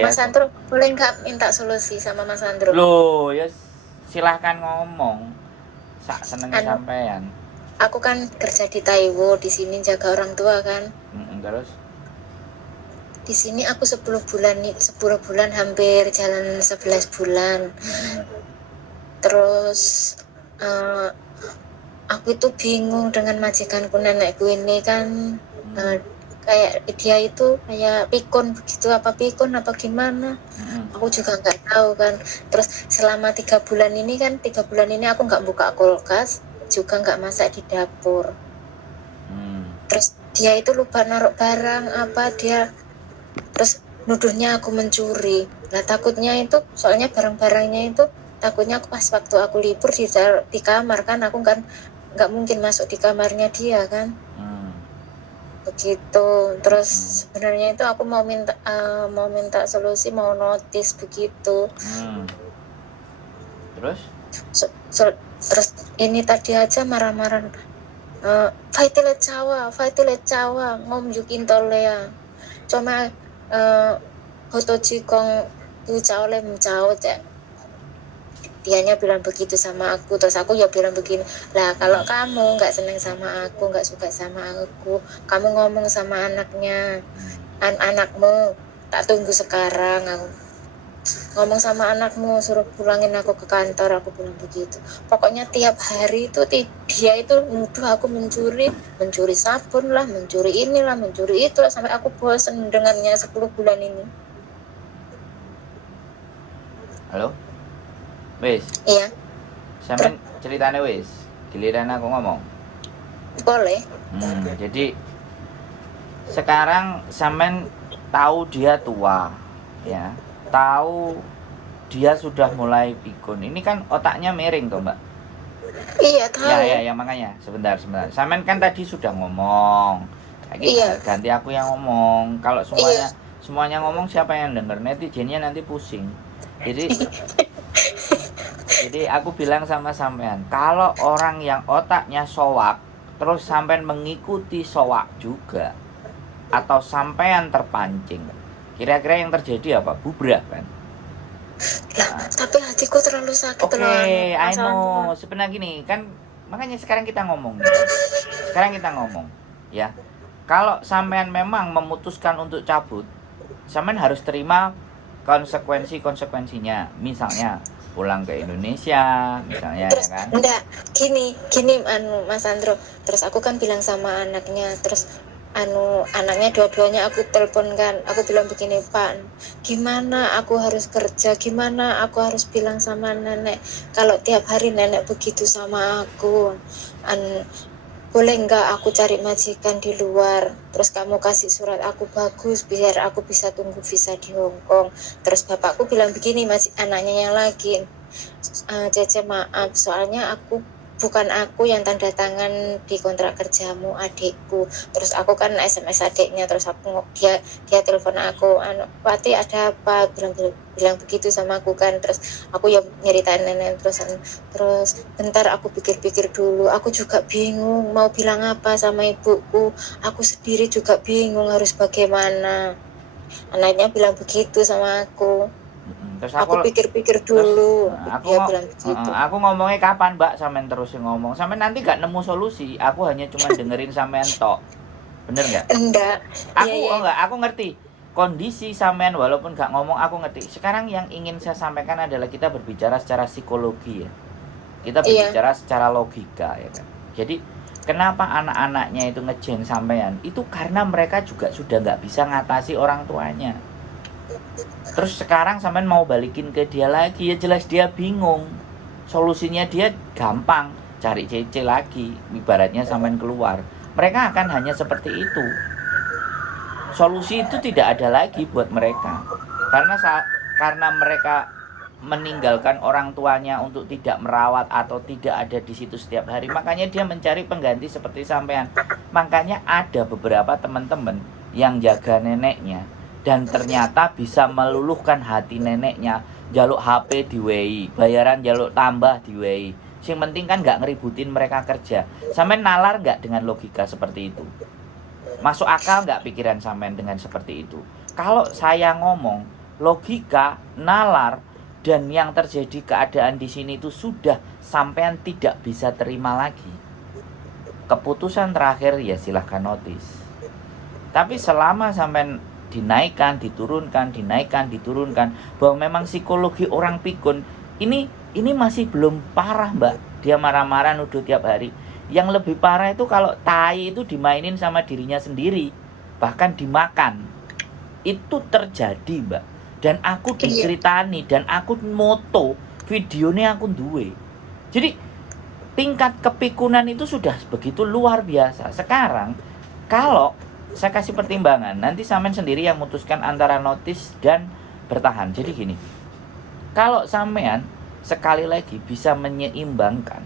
Mas Andro, boleh nggak minta solusi sama Mas Andro? Loh, ya silahkan ngomong. Sak senenge sampean. Aku kan kerja di Taiwo, di sini jaga orang tua kan. Terus? Di sini aku 10 bulan hampir jalan 11 bulan. Terus aku itu bingung dengan majikanku, nenekku ini kan kayak dia itu kayak pikun begitu, apa pikun apa gimana, aku juga nggak tahu kan. Terus selama 3 bulan ini aku nggak buka kulkas, juga nggak masak di dapur. Terus dia itu lupa naruh barang apa, dia terus nuduhnya aku mencuri. Nah takutnya itu soalnya barang-barangnya itu takutnya pas waktu aku libur di kamar kan, aku kan nggak mungkin masuk di kamarnya dia kan. Begitu. Terus sebenarnya itu aku mau minta solusi, mau notice begitu. Terus? Terus ini tadi aja marah-marah, Faitile Cawa ngomjukin tolea cuma hoto cikong tu caole mencao cek, dianya bilang begitu sama aku. Terus aku ya bilang begini, lah kalau kamu nggak seneng sama aku, nggak suka sama aku, kamu ngomong sama anaknya, anakmu tak tunggu sekarang. Aku ngomong sama anakmu, suruh pulangin aku ke kantor, aku bilang begitu. Pokoknya tiap hari itu dia itu nuduh aku mencuri sabun lah, mencuri inilah, mencuri itu lah, sampai aku bosan mendengarnya 10 bulan ini. Halo? Wis? Iya. Sampean ceritane wis. Giliran aku ngomong. Boleh. Jadi sekarang sampean tahu dia tua, ya. Tahu dia sudah mulai pikun. Ini kan otaknya miring toh, Mbak? Iya, tahu. Ya, makanya. Sebentar. Sampean kan tadi sudah ngomong. Iya. Ganti aku yang ngomong. Kalau semuanya ngomong, siapa yang denger? Netizennya nanti pusing. Jadi aku bilang sama sampean, kalau orang yang otaknya soak terus sampean mengikuti soak juga, atau sampean terpancing, kira-kira yang terjadi apa? Bubrah kan? Tapi hatiku terlalu sakit. Oke, I know. Sebenarnya gini kan, makanya sekarang kita ngomong ya. Kalau sampean memang memutuskan untuk cabut, sampean harus terima konsekuensinya. Misalnya pulang ke Indonesia misalnya. Terus, ya kan? Enggak, gini Mas Andro. Terus aku kan bilang sama anaknya, terus anaknya dua-duanya aku telepon kan, aku bilang begini, Pak, gimana aku harus kerja, gimana aku harus bilang sama nenek kalau tiap hari nenek begitu sama aku. Boleh nggak aku cari majikan di luar, terus kamu kasih surat aku bagus biar aku bisa tunggu visa di Hong Kong. Terus bapakku bilang begini, anaknya yang lagi, Cece maaf, soalnya bukan aku yang tanda tangan di kontrak kerjamu, adikku. Terus aku kan SMS adiknya, terus dia telepon aku, Wati ada apa, bilang begitu sama aku kan. Terus aku ya nyeritain nenek, terus bentar aku pikir-pikir dulu, aku juga bingung mau bilang apa sama ibuku, aku sendiri juga bingung harus bagaimana. Anaknya bilang begitu sama aku. Terus aku pikir-pikir dulu. Aku ngomongnya kapan, Mbak? Sampean terus ngomong. Sampean nanti gak nemu solusi. Aku hanya cuma dengerin sampean tok. Bener nggak? Enggak. Aku ngerti kondisi sampean, walaupun gak ngomong aku ngerti. Sekarang yang ingin saya sampaikan adalah kita berbicara secara psikologi ya. Kita berbicara secara logika ya kan. Jadi kenapa anak-anaknya itu ngejeng sampean? Itu karena mereka juga sudah nggak bisa ngatasi orang tuanya. Terus sekarang sampean mau balikin ke dia lagi, ya jelas dia bingung. Solusinya dia gampang, cari cece lagi, ibaratnya sampean keluar. Mereka akan hanya seperti itu. Solusi itu tidak ada lagi buat mereka. Karena mereka meninggalkan orang tuanya untuk tidak merawat atau tidak ada di situ setiap hari, makanya dia mencari pengganti seperti sampean. Makanya ada beberapa teman-teman yang jaga neneknya dan ternyata bisa meluluhkan hati neneknya, jaluk HP diwehi, bayaran jaluk tambah diwehi. Yang penting kan gak ngeributin mereka kerja. Sampean nalar gak dengan logika seperti itu? Masuk akal gak pikiran sampean dengan seperti itu? Kalau saya ngomong, logika, nalar, dan yang terjadi keadaan di sini itu sudah sampean tidak bisa terima lagi. Keputusan terakhir ya silahkan notice. Tapi selama sampean dinaikkan, diturunkan, bahwa memang psikologi orang pikun ini masih belum parah, Mbak. Dia marah-marah nuduh tiap hari. Yang lebih parah itu kalau tai itu dimainin sama dirinya sendiri, bahkan dimakan. Itu terjadi, Mbak. Dan aku diceritani dan aku moto videonya aku duwe. Jadi tingkat kepikunan itu sudah begitu luar biasa. Sekarang kalau saya kasih pertimbangan, nanti sampean sendiri yang memutuskan antara notice dan bertahan. Jadi gini, kalau sampean sekali lagi bisa menyeimbangkan,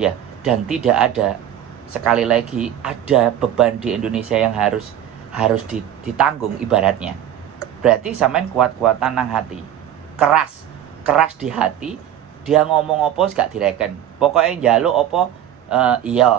ya, dan tidak ada sekali lagi ada beban di Indonesia yang harus ditanggung ibaratnya. Berarti sampean kuat-kuatan nang hati, keras di hati, dia ngomong apa gak direken. Pokoknya njaluk apa iya,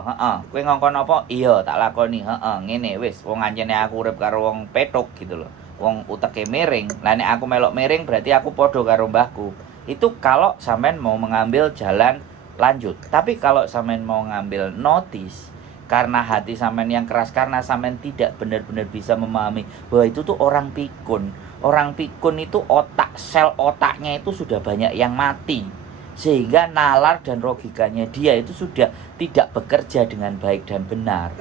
kowe ngongkon apa? Iya, tak lakoni, ngene wis. Wong anjene aku urip karo wong petuk gitu loh. Wong uteke miring. Lah nek aku melok miring berarti aku padha karo mbahku. Itu kalau sampean mau mengambil jalan lanjut. Tapi kalau sampean mau ngambil notice karena hati sampean yang keras, karena sampean tidak benar-benar bisa memahami bahwa itu tuh orang pikun. Orang pikun itu sel otaknya itu sudah banyak yang mati. Sehingga nalar dan logikanya dia itu sudah tidak bekerja dengan baik dan benar.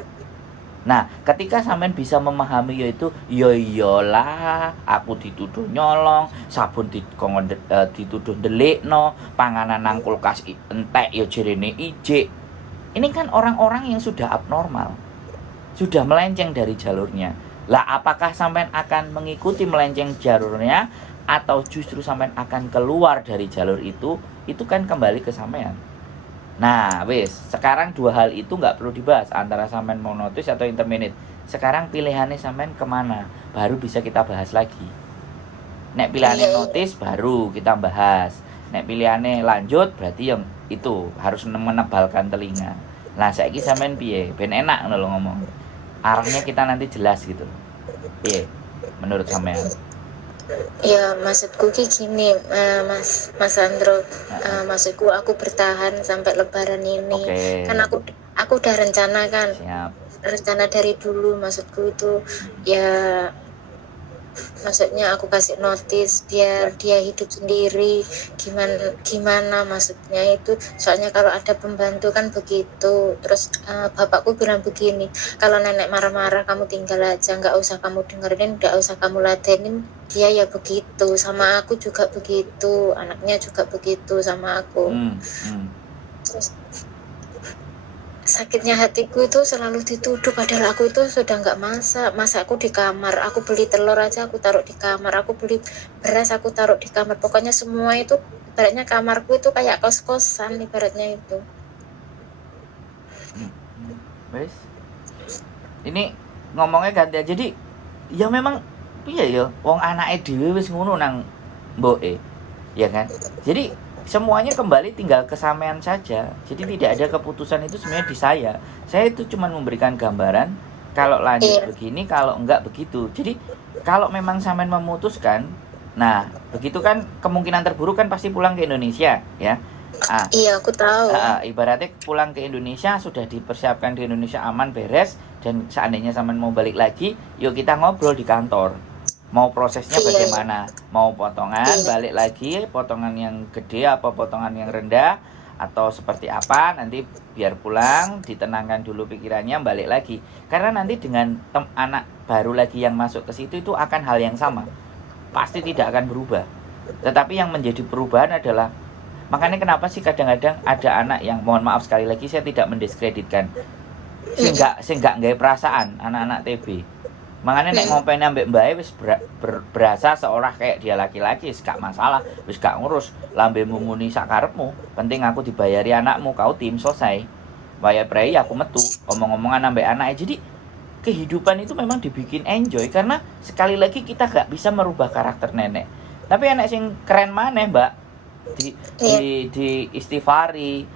Nah, ketika sampean bisa memahami yaitu ya iyalah aku dituduh nyolong, sabun dituduh ndelikno, panganan nang kulkas entek ya jerene ijik. Ini kan orang-orang yang sudah abnormal, sudah melenceng dari jalurnya. Lah apakah sampean akan mengikuti melenceng jalurnya atau justru sampean akan keluar dari jalur itu kan kembali ke sampean. Nah, wis, sekarang dua hal itu nggak perlu dibahas antara sampean mau notice atau interminate. Sekarang pilihannya sampean kemana, baru bisa kita bahas lagi. Nek pilihannya notice baru kita bahas. Nek pilihannya lanjut berarti yang itu harus menebalkan telinga. Nah, saiki sampean piye? Ben enak ngono lho ngomong. Arahnya kita nanti jelas gitu. Piye? Menurut sampean? Ya, maksudku gini, Mas Andro, maksudku aku bertahan sampai Lebaran ini. Kan aku udah rencana kan. Siap. Rencana dari dulu, maksudku itu ya, maksudnya aku kasih notice biar dia hidup sendiri, gimana maksudnya itu. Soalnya kalau ada pembantu kan begitu. Terus bapakku bilang begini, kalau nenek marah-marah kamu tinggal aja, nggak usah kamu dengerin, nggak usah kamu ladenin. Dia ya begitu, sama aku juga begitu, anaknya juga begitu sama aku. Terus sakitnya hatiku itu selalu dituduh, padahal aku itu sudah nggak masakku di kamar, aku beli telur aja aku taruh di kamar, aku beli beras aku taruh di kamar, pokoknya semua itu ibaratnya kamarku itu kayak kos-kosan ibaratnya itu. Wes, ini ngomongnya ganti aja. Jadi ya memang iya ya, wong anake dhewe wis ngono nang mboke, ya kan. Jadi semuanya kembali tinggal kesamaan saja. Jadi tidak ada keputusan itu sebenarnya di saya. Saya itu cuma memberikan gambaran kalau lanjut begini, kalau enggak begitu. Jadi kalau memang sampean memutuskan, nah begitu kan kemungkinan terburuk kan pasti pulang ke Indonesia, ya. Iya, aku tahu. Ibaratnya pulang ke Indonesia sudah dipersiapkan di Indonesia aman beres, dan seandainya sampean mau balik lagi, yuk kita ngobrol di kantor. Mau prosesnya bagaimana? Mau potongan balik lagi, potongan yang gede apa potongan yang rendah, atau seperti apa? Nanti biar pulang ditenangkan dulu pikirannya, balik lagi. Karena nanti dengan anak baru lagi yang masuk ke situ itu akan hal yang sama, pasti tidak akan berubah. Tetapi yang menjadi perubahan adalah, makanya kenapa sih kadang-kadang ada anak yang, mohon maaf sekali lagi saya tidak mendiskreditkan, sehingga nggak perasaan anak-anak TB. Makanya nek ngompen ambek mbae wis berasa seolah kayak dia laki-laki, wis gak masalah, wis gak ngurus, lambemu muni sak karepmu, penting aku dibayari anakmu, kau tim selesai. Bayar prei aku metu, omong-omongan ambek anake. Jadi kehidupan itu memang dibikin enjoy karena sekali lagi kita gak bisa merubah karakter nenek. Tapi anak sing keren maneh, Mbak. Di istighfari,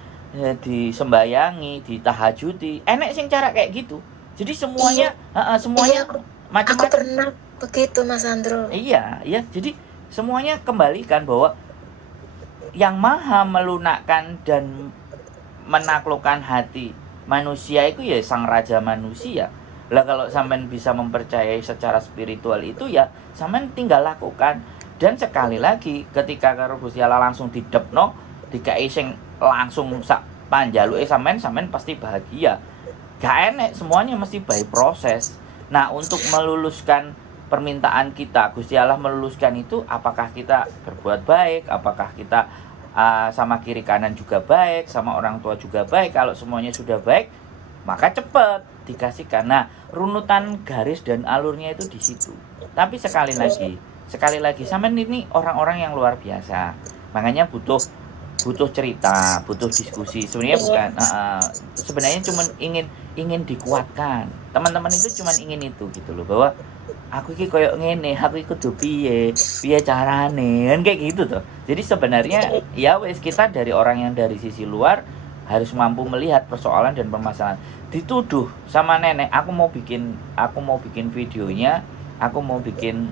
di sembayangi, di tahajudi. Enek sing cara kayak gitu. Jadi semuanya semuanya macam-macam. Begitu Mas Andro. Iya, iya. Jadi semuanya kembalikan bahwa yang maha melunakkan dan menaklukkan hati manusia itu ya sang raja manusia. Lah kalau sampean bisa mempercayai secara spiritual itu ya sampean tinggal lakukan. Dan sekali lagi ketika karo Gusti Allah langsung didepno, dikai sing langsung sak panjaluke sampean pasti bahagia. Gak enek, semuanya mesti by proses. Nah, untuk meluluskan permintaan kita, Gusti Allah meluluskan itu, apakah kita berbuat baik, apakah kita sama kiri kanan juga baik, sama orang tua juga baik. Kalau semuanya sudah baik, maka cepat dikasihkan. Nah, runutan garis dan alurnya itu di situ. Tapi sekali lagi, sampean ini orang-orang yang luar biasa. Makanya butuh cerita, butuh diskusi. Sebenarnya bukan sebenarnya cuma ingin dikuatkan. Teman-teman itu cuma ingin itu gitu loh, bahwa aku iki koyo ngene, aku iki kudu piye carane, kan kayak gitu tuh. Jadi sebenarnya ya wes, kita dari orang yang dari sisi luar harus mampu melihat persoalan dan permasalahan. Dituduh sama nenek, aku mau bikin videonya, aku mau bikin,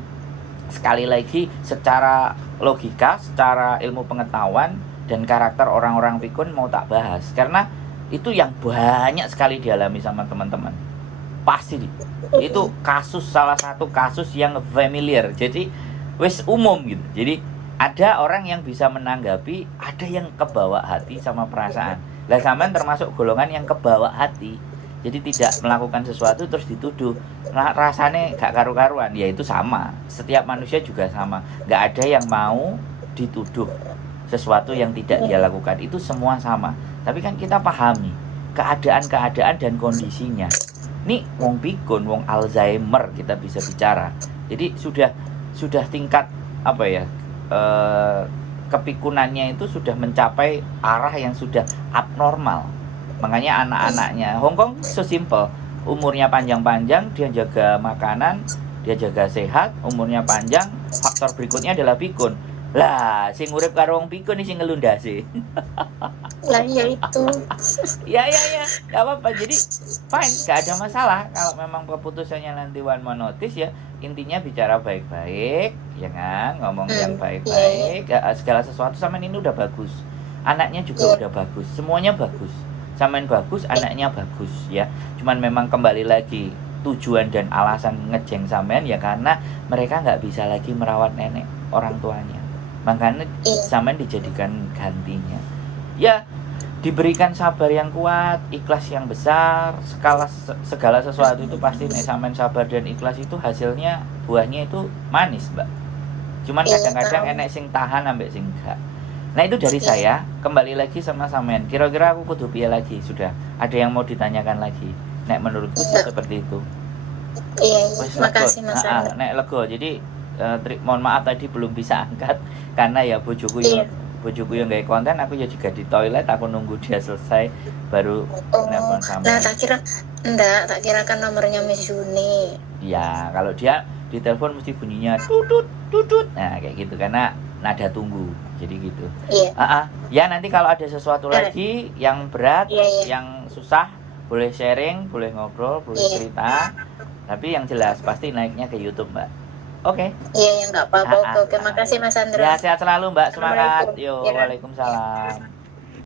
sekali lagi secara logika, secara ilmu pengetahuan dan karakter orang-orang pikun mau tak bahas, karena itu yang banyak sekali dialami sama teman-teman. Pasti itu salah satu kasus yang familiar, jadi wis umum gitu. Jadi ada orang yang bisa menanggapi, ada yang kebawa hati sama perasaan. Lah sampean termasuk golongan yang kebawa hati, jadi tidak melakukan sesuatu terus dituduh. Rasanya gak karu-karuan. Ya itu sama, setiap manusia juga sama, gak ada yang mau dituduh sesuatu yang tidak dia lakukan. Itu semua sama. Tapi kan kita pahami keadaan dan kondisinya. Nih wong pikun, wong Alzheimer kita bisa bicara. Jadi sudah tingkat apa ya, kepikunannya itu sudah mencapai arah yang sudah abnormal. Makanya anak-anaknya Hongkong sesimpel, umurnya panjang-panjang, dia jaga makanan, dia jaga sehat, umurnya panjang, faktor berikutnya adalah pikun. Lah sing urip karo wong pikun sing ngelundase. Lah ya itu. Ya, gak apa-apa. Jadi fine, gak ada masalah. Kalau memang keputusannya nanti one more notice, ya intinya bicara baik-baik, ya kan, ngomong yang baik-baik. Segala sesuatu sama ini udah bagus, anaknya juga udah bagus, semuanya bagus. Samain bagus, anaknya bagus ya. Cuman memang kembali lagi tujuan dan alasan ngejeng sampean ya karena mereka nggak bisa lagi merawat nenek orang tuanya. Makanya sampean dijadikan gantinya. Ya, diberikan sabar yang kuat, ikhlas yang besar, segala sesuatu itu pasti nek sampean sabar dan ikhlas itu hasilnya, buahnya itu manis, Mbak. Cuman kadang-kadang enek sing tahan ambek sing enggak. Nah, itu dari saya. Kembali lagi sama sampean. Kira-kira aku kudu piye lagi? Sudah ada yang mau ditanyakan lagi? Nek menurutku sih seperti itu. Iya, makasih Mas. Nek lego. Jadi mohon maaf tadi belum bisa angkat karena ya bojoku yang gak konten, aku ya juga di toilet, aku nunggu dia selesai baru nelfon sama. Nah, tak kira kan nomornya Miss Juni. Ya, kalau dia di telepon mesti bunyinya tutut. Nah, kayak gitu karena nada tunggu. Jadi gitu. Iya. Ya, nanti kalau ada sesuatu lagi yang berat, yang susah, boleh sharing, boleh ngobrol, boleh cerita. Tapi yang jelas pasti naiknya ke YouTube, Mbak. Oke. Iya, enggak apa-apa. Oke, makasih Mas Andro. Ya, sehat selalu, Mbak. Semangat. Yo, Waalaikumsalam.